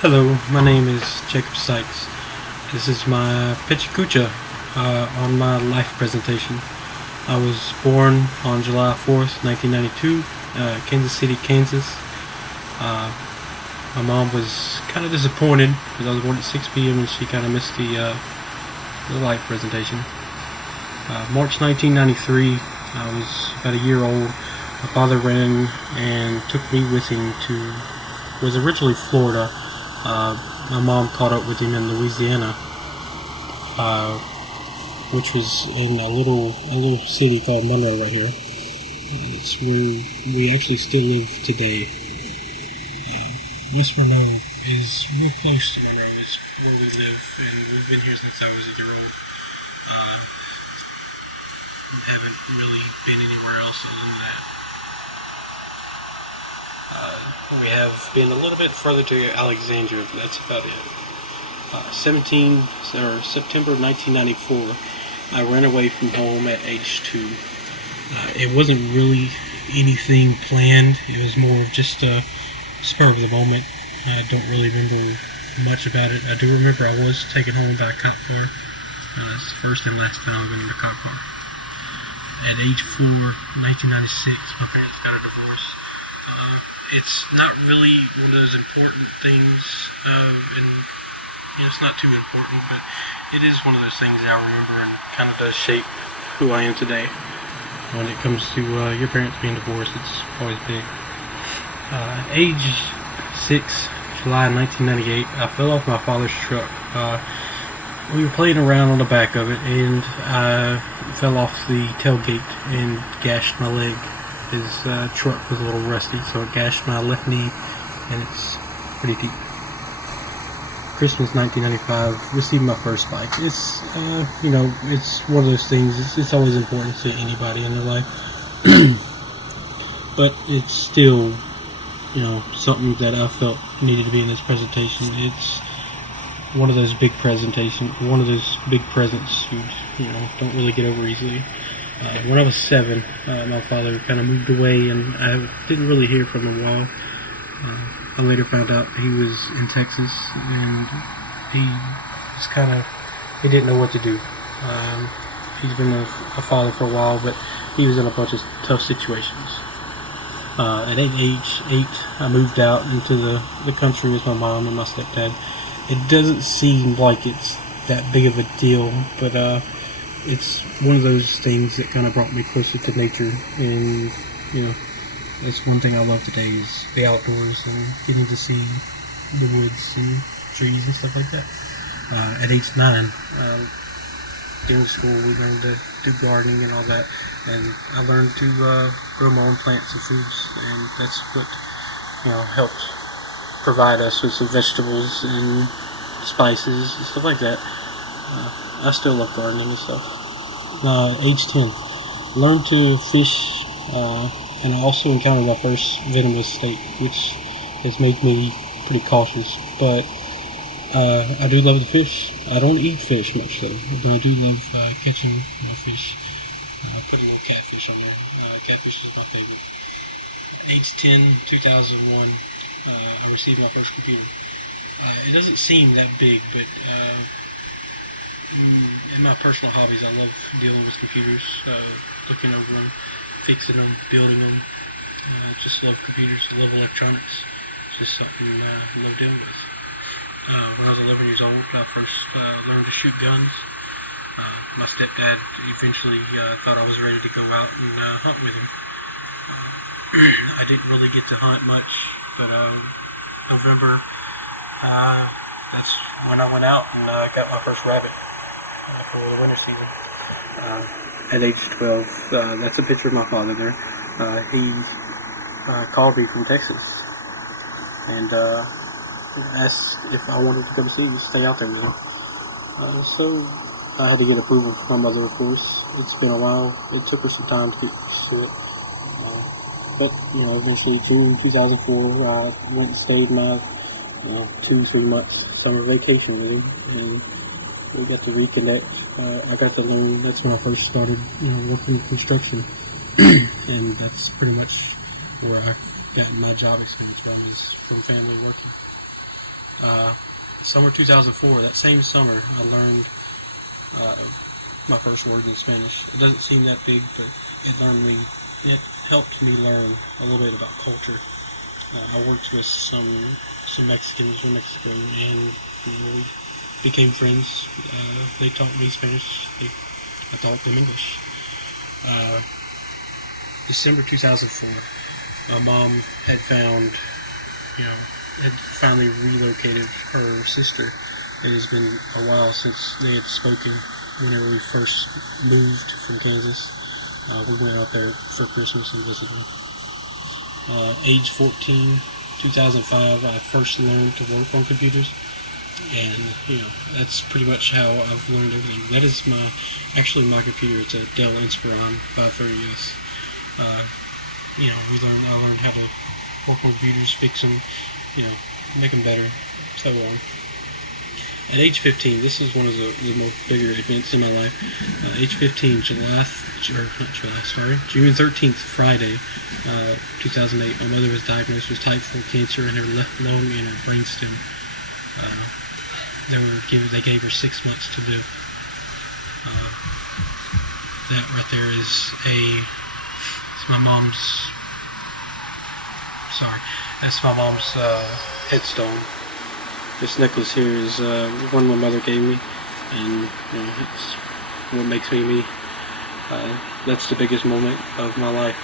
Hello, my name is Jacob Sykes. This is my Pecha Kucha on my life presentation. I was born on July 4th, 1992, Kansas City, Kansas. My mom was kind of disappointed because I was born at 6 p.m. and she kind of missed the life presentation. March 1993, I was about a year old. My father ran and took me with him to, was originally Florida. My mom caught up with him in Louisiana, which was in a little city called Monroe right here. It's where we actually still live today. West Monroe is real close to Monroe. It's where we live, and we've been here since I was a year old. Haven't really been anywhere else other than that. We have been a little bit further to Alexandria, but that's about it. September 1994, I ran away from home at age 2. It wasn't really anything planned. It was more of just a spur of the moment. I don't really remember much about it. I do remember I was taken home by a cop car. It's the first and last time I've been in a cop car. At age 4, 1996, my parents got a divorce. It's not really one of those important things, and it's not too important, but it is one of those things that I remember and kind of does shape who I am today. When it comes to your parents being divorced, it's always big. Age 6, July 1998, I fell off my father's truck. We were playing around on the back of it, and I fell off the tailgate and gashed my leg. His truck was a little rusty, so it gashed my left knee, and it's pretty deep. Christmas 1995, received my first bike. It's, it's one of those things, it's always important to anybody in their life. But it's still, something that I felt needed to be in this presentation. It's one of those big presentations, one of those big presents you don't really get over easily. When I was 7, my father kind of moved away, and I didn't really hear from him a while. I later found out he was in Texas, and he didn't know what to do. He's been a father for a while, but he was in a bunch of tough situations. At age 8, I moved out into the country with my mom and my stepdad. It doesn't seem like it's that big of a deal, but it's one of those things that kind of brought me closer to nature, and that's one thing I love today is the outdoors and getting to see the woods and trees and stuff like that. At age 9, during school, we learned to do gardening and all that, and I learned to grow my own plants and foods, and that's what helped provide us with some vegetables and spices and stuff like that. I still love gardening and stuff. Age 10, learned to fish, and I also encountered my first venomous snake, which has made me pretty cautious. But I do love to fish. I don't eat fish much though, but I do love catching fish. Putting a little catfish on there. Catfish is my favorite. Age 10, 2001, I received my first computer. It doesn't seem that big, but in my personal hobbies, I love dealing with computers, looking over them, fixing them, building them. Just love computers. I love electronics. It's just something I love dealing with. When I was 11 years old, I first learned to shoot guns. My stepdad eventually thought I was ready to go out and hunt with him. I didn't really get to hunt much, but November, that's when I went out and got my first rabbit for the winter season. At age 12, that's a picture of my father there. He called me from Texas and asked if I wanted to go to sea and stay out there with him. So I had to get approval from my mother, of course. It's been a while. It took us some time to get used to it. But, eventually, June 2004, I went and stayed my 2-3 months summer vacation with him, and we got to reconnect. I got to learn. That's when I first started, working in construction, and that's pretty much where I got my job experience from, is from family working. Summer 2004, that same summer, I learned my first word in Spanish. It doesn't seem that big, but it helped me learn a little bit about culture. I worked with some Mexicans from Mexico, and we became friends. They taught me Spanish. I taught them English. December 2004, my mom had finally relocated her sister. It has been a while since they had spoken. Whenever we first moved from Kansas, we went out there for Christmas and visited. Age 14, 2005, I first learned to work on computers, and that's pretty much how I've learned everything. That is my computer. It's a Dell Inspiron 530S. I learned how to work on computers, fix them, make them better, so on. At age 15, this is one of the most bigger events in my life. Age 15, June 13th, Friday, 2008, my mother was diagnosed with type 4 cancer in her left lung and her brainstem. They gave her 6 months to live. That right there is that's my mom's headstone. This necklace here is one my mother gave me, and it's what makes me me. That's the biggest moment of my life.